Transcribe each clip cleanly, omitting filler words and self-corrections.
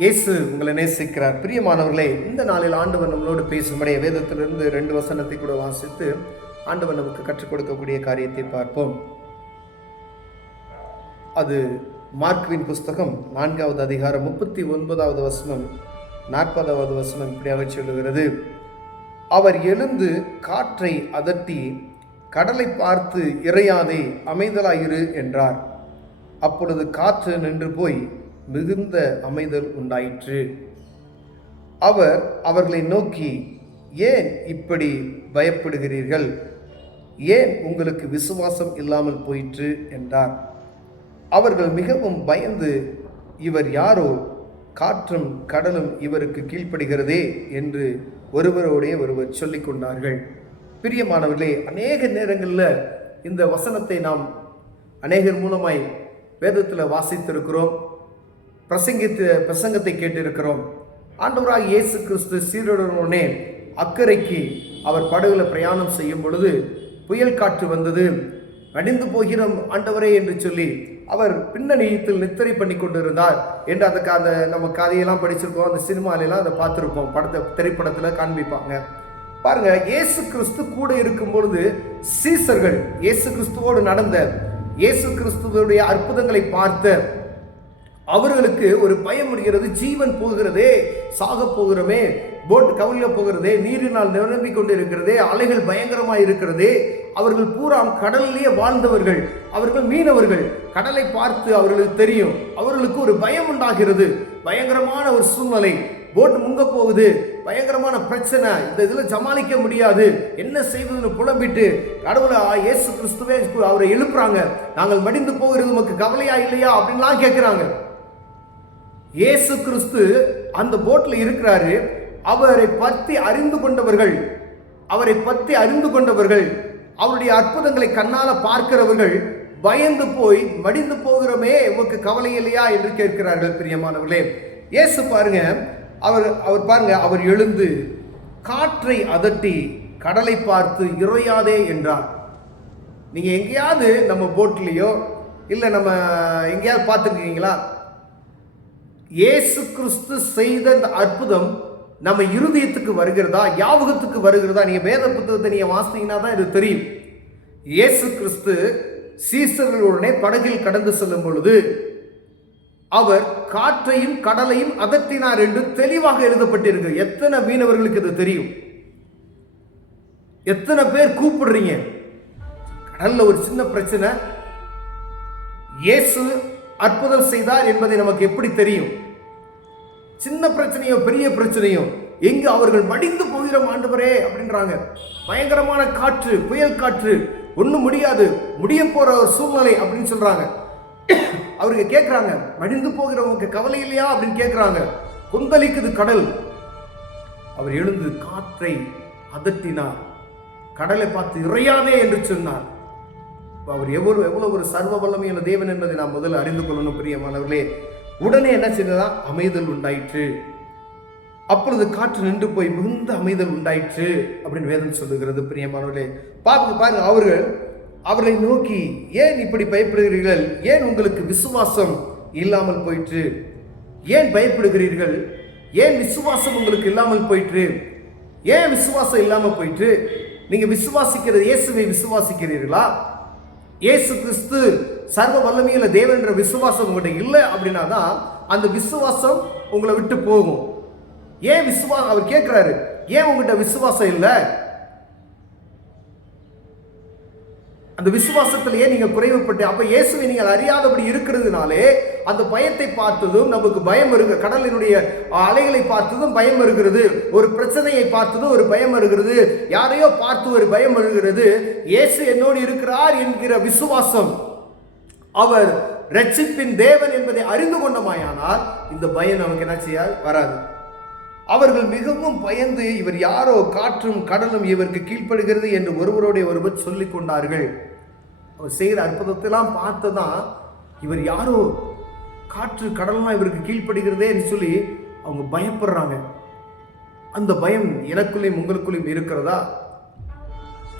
இயேசு உங்களை நேசிக்கிறார். பிரியமானவர்களே, இந்த நாளில் ஆண்டவர் நம்மளோடு பேசும்படி வேதத்திலிருந்து 2 வசனத்தை கூட வாசித்து ஆண்டவர் நமக்கு கற்றுக் கொடுக்கக்கூடிய காரியத்தை பார்ப்போம். அது மார்க்குவின் புஸ்தகம் 4வது அதிகாரம் 39வது வசனம் 40வது வசனம் இப்படியாக சொல்லுகிறது. அவர் எழுந்து காற்றை அதட்டி, கடலை பார்த்து, இறையாதே, அமைதலாயிரு என்றார். அப்பொழுது காற்று நின்று போய் மிகுந்த அமைதல் உண்டாயிற்று. அவர் அவர்களை நோக்கி, ஏன் இப்படி பயப்படுகிறீர்கள்? ஏன் உங்களுக்கு விசுவாசம் இல்லாமல் போயிற்று என்றார். அவர்கள் மிகவும் பயந்து, இவர் யாரோ, காற்றும் கடலும் இவருக்கு கீழ்ப்படுகிறதே என்று ஒருவரோடே ஒருவர் சொல்லிக் கொண்டார்கள். பிரியமானவர்களே, அநேக நேரங்களில் இந்த வசனத்தை நாம் அநேகர் மூலமாய் வேதத்தில் வாசித்திருக்கிறோம், பிரசங்கத்தை கேட்டிருக்கிறோம். ஆண்டவராக இயேசு கிறிஸ்து சீடருடனே அக்கறைக்கு அவர் படகுல பிரயாணம் செய்யும் பொழுது புயல் காற்று வந்தது. அடிந்து போகிறோம் ஆண்டவரே என்று சொல்லி அவர் பின்னணியத்தில் நித்திரை பண்ணி கொண்டிருந்தார் என்று அந்த நம்ம கதையெல்லாம் படிச்சிருக்கோம், அந்த சினிமாலெல்லாம் அதை பார்த்துருப்போம், திரைப்படத்தில் காண்பிப்பாங்க. பாருங்க, இயேசு கிறிஸ்து கூட இருக்கும் பொழுது சீசர்கள் இயேசு கிறிஸ்துவோடு நடந்த, இயேசு கிறிஸ்துவோடைய அற்புதங்களை பார்த்த அவர்களுக்கு ஒரு பயம் முடிகிறது. ஜீவன் போகிறதே, சாக போகிறோமே, போட் கவிழ்ல போகிறதே, நீரினால் நிரம்பிக் கொண்டு இருக்கிறதே, அலைகள் பயங்கரமாக இருக்கிறதே. அவர்கள் பூரா கடலிலேயே வாழ்ந்தவர்கள், அவர்கள் மீனவர்கள். கடலை பார்த்து அவர்களுக்கு தெரியும், அவர்களுக்கு ஒரு பயம் உண்டாகிறது. பயங்கரமான ஒரு சூழ்நிலை, போட் முங்க போகுது, பயங்கரமான பிரச்சனை, இந்த இதில் சமாளிக்க முடியாது, என்ன செய்வதுன்னு புலம்பிட்டு கடவுளை இயேசு கிறிஸ்துவே அவரை எழுப்புறாங்க. நாங்கள் மடிந்து போகிறது உமக்கு கவலையா இல்லையா அப்படின்லாம் கேட்குறாங்க. இயேசு கிறிஸ்து அந்த போட்ல இருக்கிறாரு. அவரை பற்றி அறிந்து கொண்டவர்கள், அவருடைய அற்புதங்களை கண்ணால பார்க்கிறவர்கள் பயந்து போய், மடிந்து போகிறோமே உமக்கு கவலை இல்லையா என்று கேட்கிறார்கள். பிரியமானவர்களே, இயேசு பாருங்க, அவர் பாருங்க, அவர் எழுந்து காற்றை அதட்டி, கடலை பார்த்து, இறையாதே என்றார். நீங்க எங்கேயாவது நம்ம போட்லயோ இல்லை நம்ம எங்கேயாவது பார்த்துருக்கீங்களா? இயேசு கிறிஸ்து செய்த இந்த அற்புதம் நம்ம இருதயத்துக்கு வருகிறதா, ஞாபகத்துக்கு வருகிறதா? நீங்க வேத புத்தகத்தை நீங்க வாசித்தீங்கன்னா தான் இது தெரியும். இயேசு கிறிஸ்து சீசர்களுடனே படகில் கடந்து செல்லும் பொழுது அவர் காற்றையும் கடலையும் அதட்டினார் என்று தெளிவாக எழுதப்பட்டிருக்கு. எத்தனை மீனவர்களுக்கு இது தெரியும்? எத்தனை பேர் கூப்பிடுறீங்க? கடல்ல ஒரு சின்ன பிரச்சனை, இயேசு அற்புதம் செய்தார் என்பதை நமக்கு எப்படி தெரியும்? சின்ன பிரச்சனையோ பெரிய பிரச்சனையோ, எங்கு அவர்கள் மடிந்து போகிறோம் ஆண்டவரே அப்படின்றாங்க. பயங்கரமான காற்று, புயல் காற்று, ஒன்றும் முடியாது, முடிய போற ஒரு சூழ்நிலை அப்படின்னு சொல்றாங்க. அவருக்கு கேட்கிறாங்க, மடிந்து போகிறவங்க கவலை இல்லையா அப்படின்னு கேட்கிறாங்க. கொந்தளிக்குது கடல். அவர் எழுந்து காற்றை அதட்டினார், கடலை பார்த்து இறையாதே என்று சொன்னார். அவர் எவ்வளவு ஒரு சர்வ வல்லமையான தேவன் என்பதை நாம் முதல்ல அறிந்து கொள்ளணும். பிரியமானவர்களே, உடனே என்ன செய்ததா? அமைதல் உண்டாயிற்று. அப்பொழுது காற்று நின்று போய் மிகுந்த அமைதல் உண்டாயிற்று அப்படின்னு வேதம் சொல்லுகிறது. பிரியமானவர்களே, பாருங்க, அவர்களை நோக்கி, ஏன் இப்படி பயப்படுகிறீர்கள்? ஏன் உங்களுக்கு விசுவாசம் இல்லாமல் போயிற்று? ஏன் பயப்படுகிறீர்கள்? ஏன் விசுவாசம் உங்களுக்கு இல்லாமல் போயிற்று? ஏன் விசுவாசம் இல்லாமல் போயிற்று? நீங்க விசுவாசிக்கிறது, இயேசுவை விசுவாசிக்கிறீர்களா? இயேசு கிறிஸ்து சர்வ வல்லமையுள்ள தேவன் என்ற விசுவாசம் உங்கள்கிட்ட இல்லை அப்படின்னா தான் அந்த விசுவாசம் உங்களை விட்டு போகும். ஏன் அவர் கேட்கிறாரு, ஏன் உங்கள்கிட்ட விசுவாசம் இல்லை? அந்த விசுவாசத்திலேயே நீங்க குறைவுபட்டு, அப்ப இயேசுவை நீங்கள் அறியாதபடி இருக்கிறதுனாலே அந்த பயத்தை பார்த்ததும் நமக்கு பயம் இருக்கு. கடலினுடைய அலைகளை பார்த்ததும் பயம் இருக்கிறது, ஒரு பிரச்சனையை பார்த்ததும் ஒரு பயம் இருக்கிறது, யாரையோ பார்த்து ஒரு பயம் இருக்கிறது. இயேசு என்னோடு இருக்கிறார் என்கிற விசுவாசம், அவர் ரட்சிப்பின் தேவன் என்பதை அறிந்து கொண்டமாயானால் இந்த பயம் நமக்கு என்ன செய்யாது? வராது. அவர்கள் மிகவும் பயந்து, இவர் யாரோ, காற்றும் கடலும் இவருக்கு கீழ்ப்படுகிறது என்று ஒருவரோட ஒருவர் சொல்லிக் கொண்டார்கள். அவர் செய்கிற அற்புதத்தெல்லாம் பார்த்துதான், இவர் யாரோ, காற்று கடல்லாம் இவருக்கு கீழ்ப்படுகிறதே என்று சொல்லி அவங்க பயப்படுறாங்க. அந்த பயம் எனக்குள்ளேயும் உங்களுக்குள்ளேயும் இருக்கிறதா?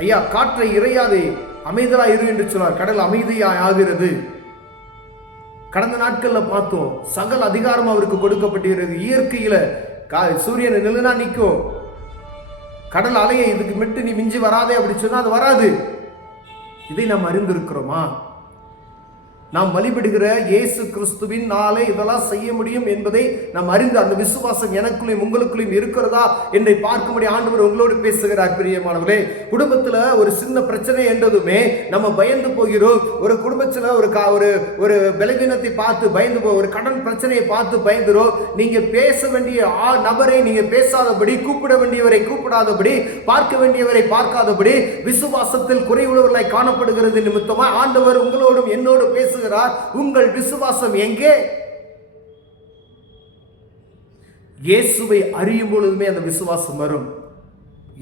ஐயா, காற்றை இறையாதே, அமைதலா இரு என்று சொன்னார். கடல் அமைதியாகிறது. கடந்த நாட்கள்ல பார்த்தோம், சகல அதிகாரம் அவருக்கு கொடுக்கப்பட்டிருக்கு. இயற்கையில சூரியனை நிலுனா நிற்கும், கடல் அலையை இதுக்கு மெட்டு நீ மிஞ்சி வராதே அப்படி சொன்னா அது வராது. இதை நாம் அறிந்திருக்கிறோமா? நாம் வழிபடுகிற இயேசு கிறிஸ்துவின் நாளே இதெல்லாம் செய்ய முடியும் என்பதை நாம் அறிந்து அந்த விசுவாசம் எனக்குள்ளையும் உங்களுக்குள்ளையும் இருக்கிறதா என்னை பார்க்கும்படி ஆண்டவர் உங்களோடு பேசுகிறார். பிரியமானவர்களே, குடும்பத்துல ஒரு சின்ன பிரச்சனை என்றதுமே நம்ம பயந்து போகிறோம். ஒரு குடும்பத்துல ஒரு பலவீனத்தை பார்த்து பயந்து ஒரு கடன் பிரச்சனையை பார்த்து பயந்துரும். நீங்க பேச வேண்டிய நபரை நீங்க பேசாதபடி, கூப்பிட வேண்டியவரை கூப்பிடாதபடி, பார்க்க வேண்டியவரை பார்க்காதபடி விசுவாசத்தில் குறைவுள்ளவர்களாய் காணப்படுகிறது நிமித்தமா ஆண்டவர் உங்களோடும் என்னோடு பேசுகிறார். உங்கள் விசுவாசம் எங்கே? இயேசுவை அறியும் பொழுதுமே அந்த விசுவாசம் வரும்.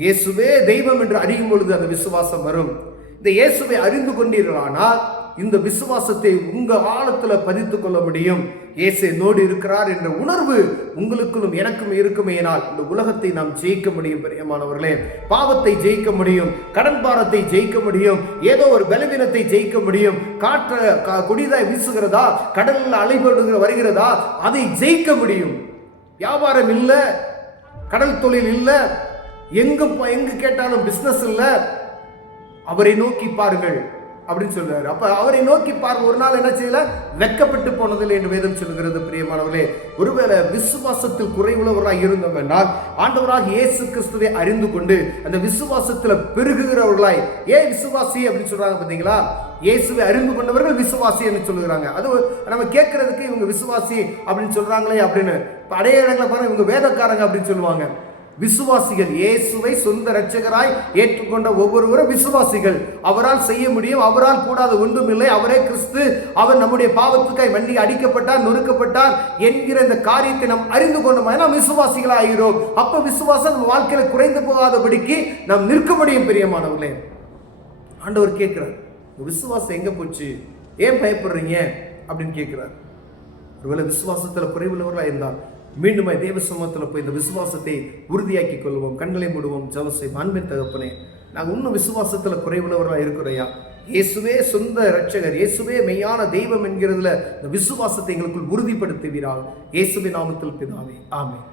இயேசுவே தெய்வம் என்று அறியும் பொழுது அந்த விசுவாசம் வரும். இந்த இயேசுவை அறிந்து கொண்டீர்களானால் இந்த விசுவாசத்தை உங்க ஆழத்துல பதித்துக் கொள்ள முடியும். இயேசு என்னோடு இருக்கிறார் என்ற உணர்வு உங்களுக்கும் எனக்கும் இருக்குமேனால் இந்த உலகத்தை நாம் ஜெயிக்க முடியும். பிரியமானவர்களே, பாவத்தை ஜெயிக்க முடியும், கடன் பாரத்தை ஜெயிக்க முடியும், ஏதோ ஒரு பலவீனத்தை ஜெயிக்க முடியும். குடிதாய் வீசுகிறதா, கடலில் அலைபடுகிற வருகிறதா, அதை ஜெயிக்க முடியும். வியாபாரம் இல்லை, கடல் தொழில் இல்லை, எங்கு கேட்டாலும் பிசினஸ் இல்லை, அவரை நோக்கி பாருங்கள் அப்படின்னு சொல்றாரு. அப்ப அவரை நோக்கி பாருங்க. ஒரு நாள் என்ன செய்யல, வெக்கப்பட்டு போனதில்லை என்று வேதம் சொல்கிறது. பிரியமானவர்களே, ஒருவேளை விசுவாசத்தில் குறைவுள்ளவர்களாக இருந்தோம் என்றால் ஆண்டவராக இயேசு கிறிஸ்துவை அறிந்து கொண்டு அந்த விசுவாசத்தில் பெருகுகிறவர்களாய், ஏன் விசுவாசி அப்படின்னு சொல்றாங்க பார்த்தீங்களா? இயேசுவை அறிந்து கொண்டவர்கள் விசுவாசி என்று சொல்லுகிறாங்க. அது நம்ம கேட்கறதுக்கு இவங்க விசுவாசி அப்படின்னு சொல்றாங்களே அப்படின்னு அடைய இடங்களை பாருங்க, இவங்க வேதக்காரங்க அப்படின்னு சொல்லுவாங்க. விசுவாசிகள், இயேசுவை சொந்த இரட்சகராய் ஏற்றுக்கொண்ட ஒவ்வொருவரும் விசுவாசிகள். அவரால் செய்ய முடியும், அவரால் கூடாத ஒன்றும் இல்லை. அவரே கிறிஸ்து, அவர் நம்முடைய பாவத்துக்காய் வண்டி அடிக்கப்பட்டார், நொறுக்கப்பட்டார் என்கிற இந்த காரியத்தை நாம் அறிந்து கொண்டோம், நாம் விசுவாசிகள் ஆகிறோம். அப்ப விசுவாசம் நம்ம வாழ்க்கையில குறைந்து போகாதபடிக்கு நாம் நிற்க முடியும். பிரியமானவர்களே, ஆண்டவர் கேட்கிறார், விசுவாசம் எங்க போச்சு, ஏன் பயப்படுறீங்க அப்படின்னு கேட்கிறார். ஒருவேளை விசுவாசத்துல குறைவுள்ளவர்களா இருந்தால் மீண்டும் தேவ சமூகத்தில் போய் இந்த விசுவாசத்தை உறுதியாக்கி கொள்வோம். கண்களை மூடுவோம், ஜெபம் செய்வோம். அன்பின் தகப்பனே, நாங்கள் இன்னும் விசுவாசத்தில் குறைவுள்ளவர்களாக இருக்கிறோயா? இயேசுவே சொந்த இரட்சகர், இயேசுவே மெய்யான தெய்வம் என்கிறதுல இந்த விசுவாசத்தை எங்களுக்குள் உறுதிப்படுத்துவீராக. இயேசுவின் நாமத்தில் பிதாவே, ஆமென்.